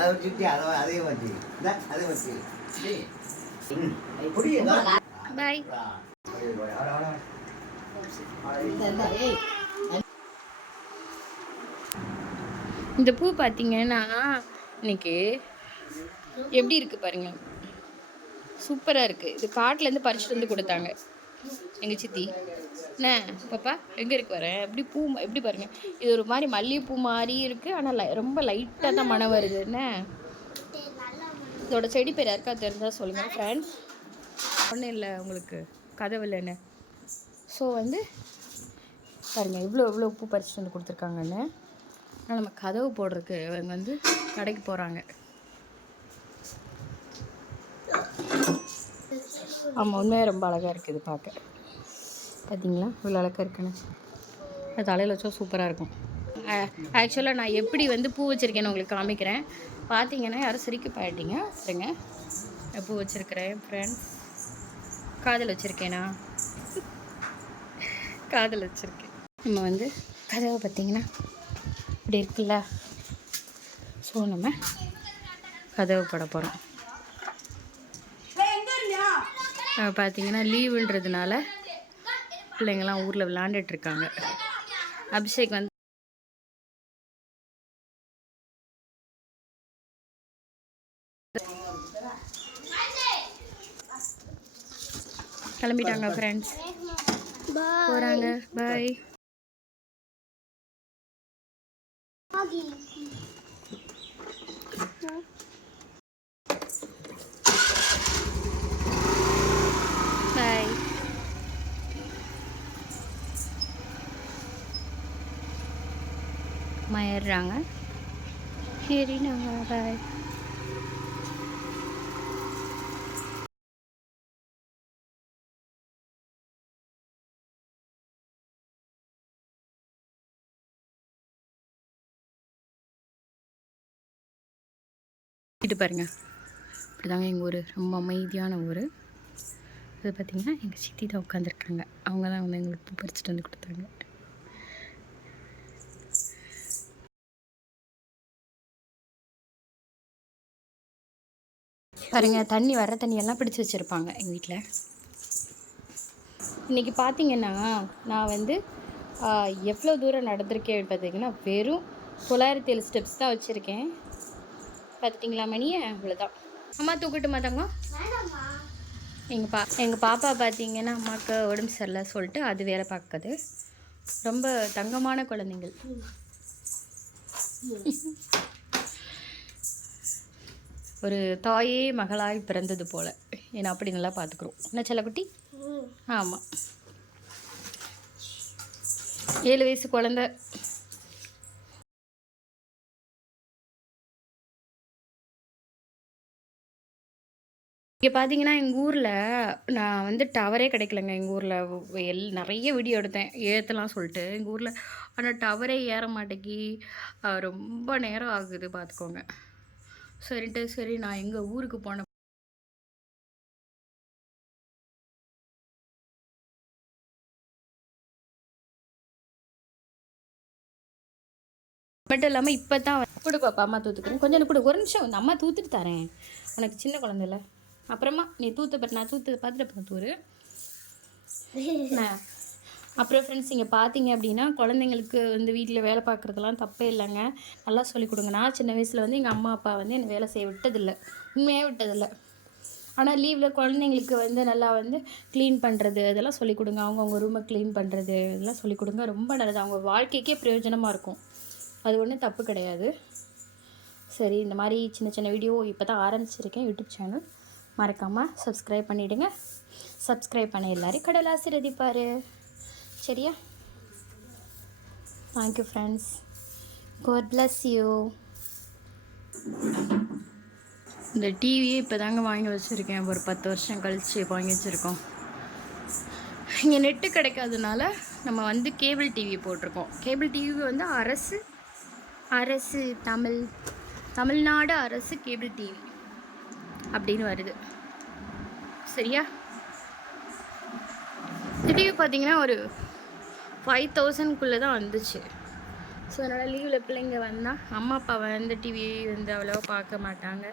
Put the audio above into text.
அதை வச்சுட்டு அதை அதையும் வச்சு இந்த அதை வச்சு. பாய் இந்த பூ பார்த்தீங்கன்னா இன்னைக்கு எப்படி இருக்கு பாருங்க. சூப்பராக இருக்குது இது காட்டிலேருந்து பறிச்சுட்டு வந்து கொடுத்தாங்க. எங்கள் சித்தி. என்ன பாப்பா எங்கே இருக்கு வரேன் எப்படி பூ எப்படி பாருங்க. இது ஒரு மாதிரி மல்லிகைப்பூ மாதிரி இருக்குது ஆனால் ரொம்ப லைட்டாக தான் மனம் வருது. என்ன இதோட செடி பேர் யாருக்கா தெரிஞ்சால் சொல்லுங்கள் ஃப்ரெண்ட்ஸ் ஒன்றும் இல்லை உங்களுக்கு கதவு இல்லைன்னு ஸோ வந்து பாருங்க இவ்வளோ இவ்வளோ பூ பறிச்சுட்டு வந்து கொடுத்துருக்காங்கன்னு ஆனால் நம்ம கதவு போடுறதுக்கு அவங்க வந்து கடைக்கு போகிறாங்க ஆமாம் உண்மையாக ரொம்ப அழகாக இருக்குது பார்க்க. பார்த்தீங்களா இவ்வளோ அழகாக இருக்குன்னு. அது தலையில் வச்சா சூப்பராக இருக்கும். ஆக்சுவலாக நான் எப்படி வந்து பூ வச்சுருக்கேன்னு உங்களுக்கு காமிக்கிறேன். பார்த்தீங்கன்னா யாரும் சிரிக்க பாயிட்டீங்க சரிங்க நான் பூ வச்சுருக்கிறேன் ஃப்ரெண்ட்ஸ் காதல் வச்சுருக்கேனா? காதல் வச்சுருக்கேன். நம்ம வந்து கதவை பார்த்தீங்கன்னா இப்படி இருக்குல்ல. ஸோ நம்ம கதவை போட போகிறோம் பார்த்தீங்கன்னா லீவுன்றதுனால பிள்ளைங்கள்லாம் ஊரில் விளாண்டுட்டு இருக்காங்க அபிஷேக் வந்து கிளம்பிட்டாங்க ஃப்ரெண்ட்ஸ் போகிறாங்க பாய் பாய் மயிடுறாங்க ஏறினாங்க பாய் இது பாருங்க. இப்படிதாங்க எங்கள் ஊர். ரொம்ப அமைதியான ஊர். இது பார்த்தீங்கன்னா எங்கள் சித்தி தான் உட்காந்துருக்காங்க அவங்க தான் வந்து எங்களுக்கு பூ பறிச்சுட்டு வந்து கொடுத்தாங்க. பாருங்கள் தண்ணி வர தண்ணியெல்லாம் பிடிச்சி வச்சுருப்பாங்க எங்கள் வீட்டில் இன்றைக்கி பார்த்தீங்கன்னா நான் வந்து எவ்வளோ தூரம் நடந்திருக்கேன் பார்த்தீங்கன்னா வெறும் தொள்ளாயிரத்தி ஏழு ஸ்டெப்ஸ் தான் வச்சுருக்கேன். பார்த்துட்டிங்களா மணியை? அவ்வளோதான் அம்மா தூக்கட்டுமா தங்கம்? எங்கள் பா எங்கள் பாப்பா பார்த்தீங்கன்னா அம்மாவுக்கு உடம்பு சரியில்லை சொல்லிட்டு அது வேலை பார்க்குது. ரொம்ப தங்கமான குழந்தைங்கள் ஒரு தாயே மகளாய் பிறந்தது போல. ஏன்னா அப்படி நல்லா பார்த்துக்குறோம். என்ன செல்லக்குட்டி? ஆமாம் ஏழு வயசு குழந்த. இங்கே பார்த்தீங்கன்னா எங்கள் ஊரில் நான் வந்து டவரே கிடைக்கலங்க. எங்கள் ஊரில் எல் நிறைய வீடியோ எடுத்தேன். ஏற்றலாம் சொல்லிட்டு. எங்கள் ஊரில் ஆனால் டவரே ஏற மாட்டேங்கி ரொம்ப நேரம் ஆகுது பார்த்துக்கோங்க சரின்ட்டு சரி நான் எங்கள் ஊருக்கு போன பட் இல்லாமல் இப்போ தான் கொடு பாப்பா அம்மா தூத்துக்கிறேன். கொஞ்சம் கொடு ஒரு நிமிஷம் வந்து அம்மா தூத்துட்டு தரேன். உனக்கு சின்ன குழந்தை அப்புறமா நீ தூத்து பட் நான் தூத்து பார்த்துட்டு அப்புறம் தூரு நான் அப்புறம் ஃப்ரெண்ட்ஸ் இங்கே பார்த்தீங்க அப்படின்னா குழந்தைங்களுக்கு வந்து வீட்டில் வேலை பார்க்குறதெல்லாம் தப்பே இல்லைங்க. நல்லா சொல்லிக் கொடுங்க. நான் சின்ன வயசில் வந்து எங்கள் அம்மா அப்பா வந்து என்னை வேலை செய்ய விட்டதில்லை. உண்மையாக விட்டதில்லை. ஆனால் லீவில் குழந்தைங்களுக்கு வந்து நல்லா வந்து க்ளீன் பண்ணுறது அதெல்லாம் சொல்லிக் கொடுங்க. அவங்கவுங்க ரூமை க்ளீன் பண்ணுறது இதெல்லாம் சொல்லிக் கொடுங்க. ரொம்ப நல்லது. அவங்க வாழ்க்கைக்கே பிரயோஜனமாக இருக்கும். அது ஒன்றும் தப்பு கிடையாது. சரி இந்த மாதிரி சின்ன சின்ன வீடியோ இப்போ தான் ஆரம்பிச்சிருக்கேன். யூடியூப் சேனல் மறக்காமல் சப்ஸ்கிரைப் பண்ணிவிடுங்க சப்ஸ்கிரைப் பண்ண எல்லாரையும் கடலாசிரதிப்பார் சரியா? Thank you friends God bless you இந்த டிவியே இப்போ தாங்க வாங்கி வச்சுருக்கேன். ஒரு பத்து வருஷம் கழித்து வாங்கி வச்சுருக்கோம். இங்கே நெட்டு கிடைக்காதனால நம்ம வந்து கேபிள் டிவி போட்டிருக்கோம். கேபிள் டிவி வந்து அரசு அரசு தமிழ் தமிழ்நாடு அரசு கேபிள் டிவி அப்படின்னு வருது. சரியா? இந்த டிவி பார்த்தீங்கன்னா ஒரு ஃபைவ் தௌசண்ட்குள்ளே தான் வந்துச்சு. ஸோ அதனால் லீவில் பிள்ளைங்க வந்தால் அம்மா அப்பா வந்து டிவி வந்து அவ்வளோவா பார்க்க மாட்டாங்க.